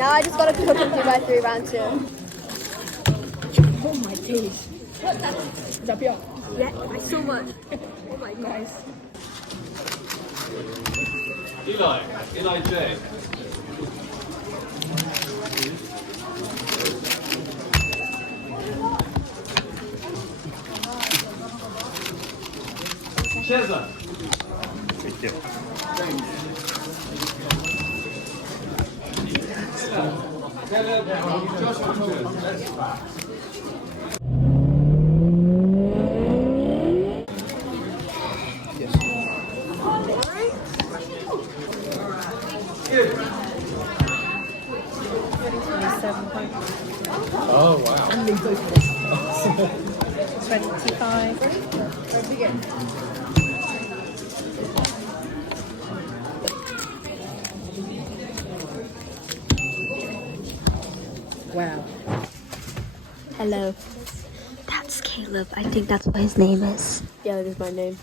Now I just gotta cook him 3x3 round 2. Oh my days. Is that pure? Yeah, so much. Oh my god. Nice. Eli J. Cheza. Thank you. Oh wow. 25. Wow. Hello. That's Caleb. I think that's what his name is. Yeah, that is my name.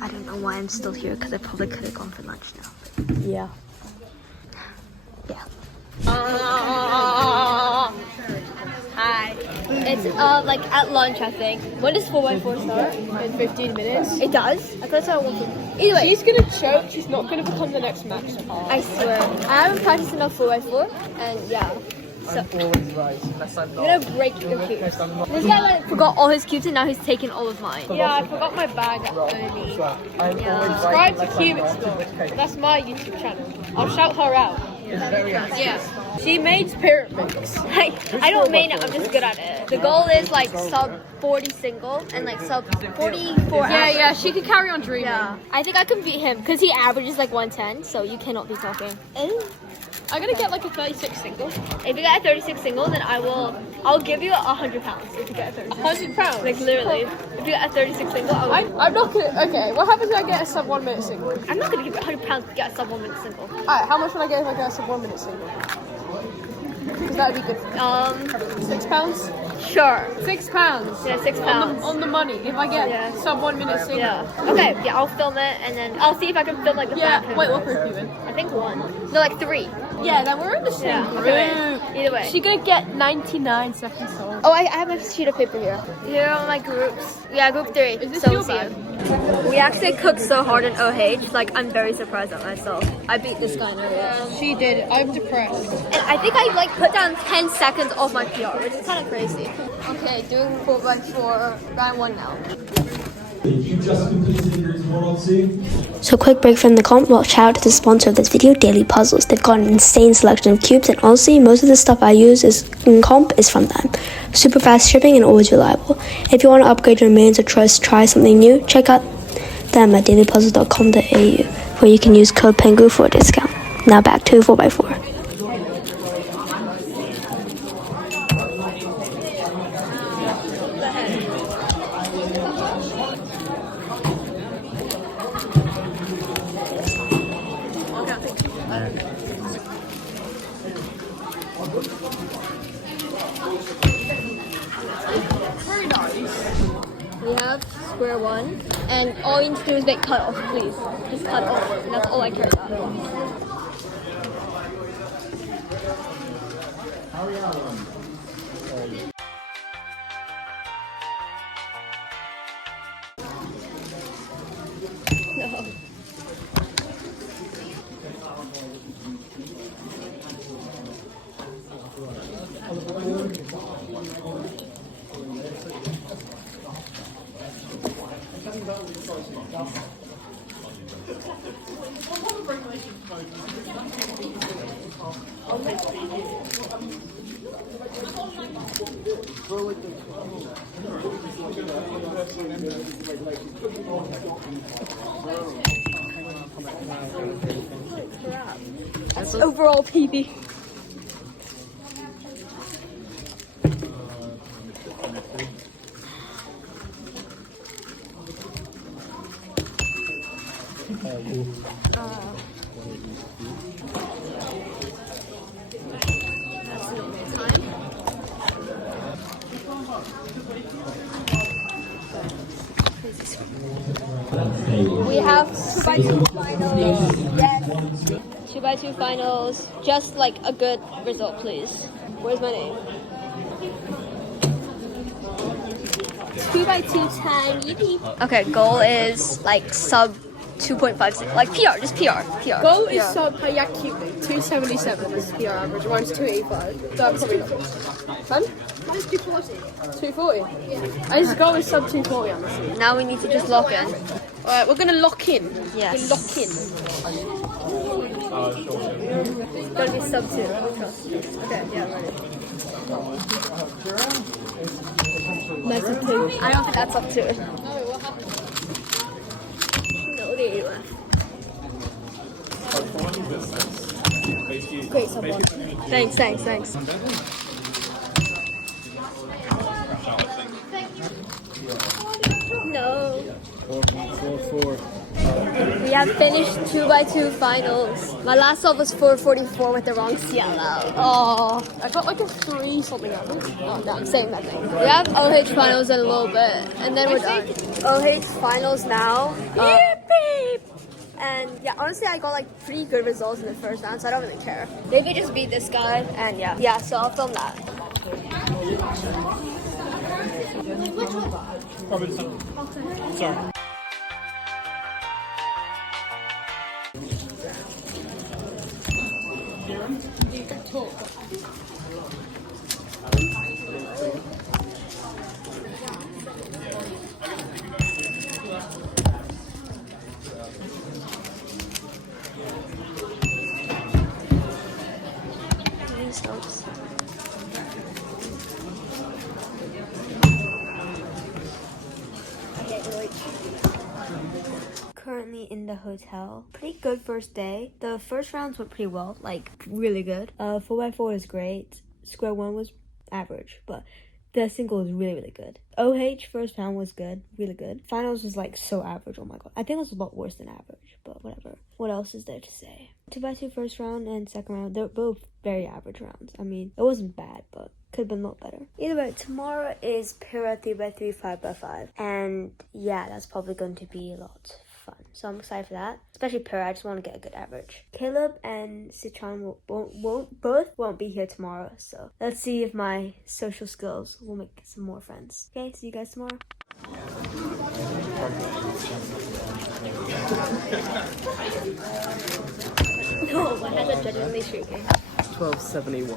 I don't know why I'm still here because I probably could have gone for lunch now. Yeah. Yeah. Hi. It's like at lunch, I think. When does 4x4 start? In 15 minutes. It does? I thought so. Either way. She's gonna choke. She's not gonna become the next Max. I swear. I haven't practiced enough 4x4, and yeah. So, Always right. Unless I'm I'm gonna break your cubes. This guy like forgot all his cubes and now he's taken all of mine. Yeah, I forgot my bag at early. Subscribe to Cubic Store. That's my YouTube channel. I'll shout her out. Yeah. She made spirit mix. I don't mean it, I'm just good at it. The goal is like sub 40 single and like sub 44 average. Yeah, she can carry on dreaming. Yeah. I think I can beat him because he averages like 110, so you cannot be talking. I'm gonna get like a 36 single. If you get a 36 single, then I'll give you 100 pounds if you get a 36. 100 pounds? Like literally. If you get a 36 single, I'm not gonna. Okay, what happens if I get a sub 1 minute single? I'm not gonna give you 100 pounds to get a sub 1 minute single. Alright, how much would I get if I get a sub 1 minute single? Because that would be good. £6? Sure. £6. Yeah, £6. On the money. If I get sub 1 minute single. Yeah. Okay. Yeah, I'll film it and then I'll see if I can film like the Yeah. bad Wait, what group are you in? I think 1. No, like 3. Yeah, then we're in the same Yeah. group. Okay. Either way. She's gonna get 99 seconds old. Oh, I have my sheet of paper here. Here are my groups. Yeah, group 3. Is this so your see bag? you. We actually cooked so hard in OH. Like, I'm very surprised at myself. I beat this guy in OH. She did. I'm depressed. And I think I like put down 10 seconds off my PR, which is kind of crazy. Okay, doing 4x4 round 1 now. You just completed groups 1 or 2. So quick break from the comp. Well, shout out to the sponsor of this video, Daily Puzzles. They've got an insane selection of cubes, and honestly, most of the stuff I use in comp is from them. Super fast shipping and always reliable. If you want to upgrade your remains or try something new, check out them at dailypuzzles.com.au, where you can use code PENGU for a discount. Now back to 4x4. We have square 1, and all you need to do is make cut off, please. Just cut off, and that's all I care about. No. That's overall PB. That's normal time. We have 2x2 finals. Yes. 2x2 finals. Just like a good result, please. Where's my name? 2x2 time. Yippee. Okay, goal is like sub 2.56. Like PR, just PR. Goal is sub Hayaki 277 is PR average. Mine's 285. So I'm probably not good. Fun? Mine's 240. 240? Yeah. His goal is sub 240, honestly. Now we need to just lock in. Alright, we're gonna lock in. Yes. We're lock in. It's gonna be sub 2. Trust me. Okay, yeah, ready. That's up 2. I don't think that's up 2. No, they left. Great, someone. Thanks. No. 4. We have finished 2x2 finals. My last sub was 444 with the wrong CLL. Oh, I got like a 3 something average. Oh, no, same I think. We have OH finals in a little bit, and then we're done. OH finals now. Yippee! And yeah, honestly, I got like pretty good results in the first round, so I don't really care. Maybe just beat this guy, and yeah, so I'll film that. Probably sorry. Please don't. Currently in the hotel. Pretty good first day. The first rounds went pretty well, like really good. 4x4 is great. Square 1 was average, but the single was really good. OH first round was good, really good. Finals was like so average, oh my god. I think it was a lot worse than average, but whatever. What else is there to say? 2x2 first round and second round, they're both very average rounds. I mean, it wasn't bad, but could have been a lot better. Either way, tomorrow is Pira 3x3, 5x5. And yeah, that's probably going to be a lot fun. So I'm excited for that. Especially Pira, I just want to get a good average. Caleb and Citron won't be here tomorrow. So let's see if my social skills will make some more friends. Okay, see you guys tomorrow. No, my hands are genuinely shaking. 1271.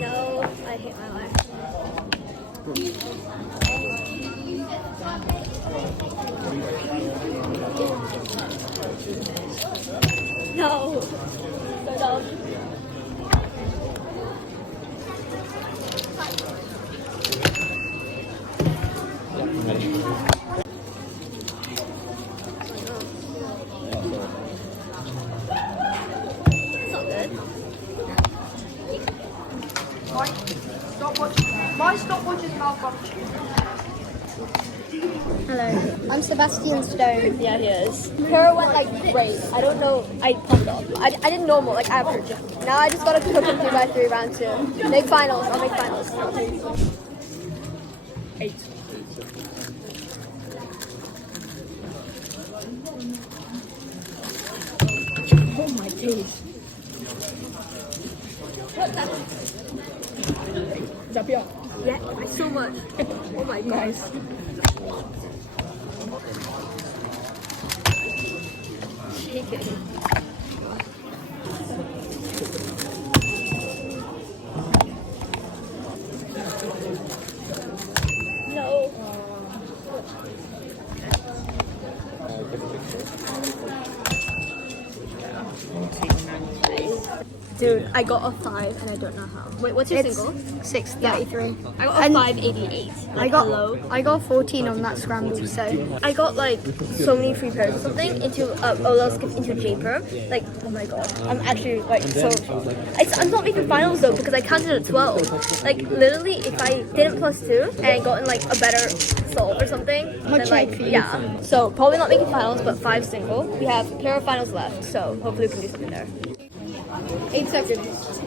No, I hate my life. No. So dumb. It's not good. My stopwatch is malfunctioning. Hello. I'm Sebastian Stone. Yeah, he is. Pira went like great. I don't know. I popped off. I did normal, like average. Now I just gotta cook him 3x3 round 2. Make finals. I'll make finals. 8. Oh my days. Is that PR? Yeah, by so much. Oh my god. Nice. Shaking. No. Dude, I got a 5 and I don't know how. Wait, what's your It's single? 6:33. I got a 588. I got 14 on that scramble, so I got like so many free pairs or something into let's skip into J perm. Like, oh my god, I'm actually like so. I'm not making finals though because I counted at 12. Like literally, if I didn't +2 and I got in like a better solve or something, then like yeah. So probably not making finals, but 5 single. We have a pair of finals left, so hopefully we can do something there. 8 seconds.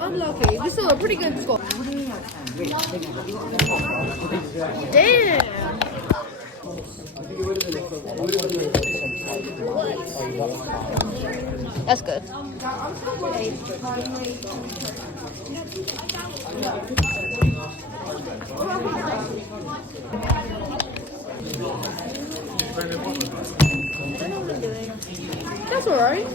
Unlucky. This is a pretty good score. Damn. That's good. That's alright.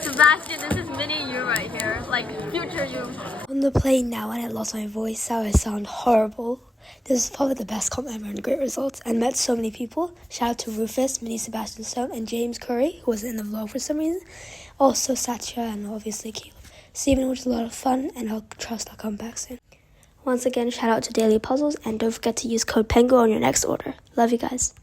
Sebastian, this is mini you right here, like future you. On the plane now and I lost my voice, so I sound horrible. This is probably the best comp ever and great results, and met so many people. Shout out to Rufus, Mini Sebastian Stone, and James Curry, who wasn't in the vlog for some reason. Also Satya and obviously Caleb. Steven, which was a lot of fun, and I'll trust I'll come back soon. Once again, shout out to Daily Puzzles, and don't forget to use code PENGUIN on your next order. Love you guys.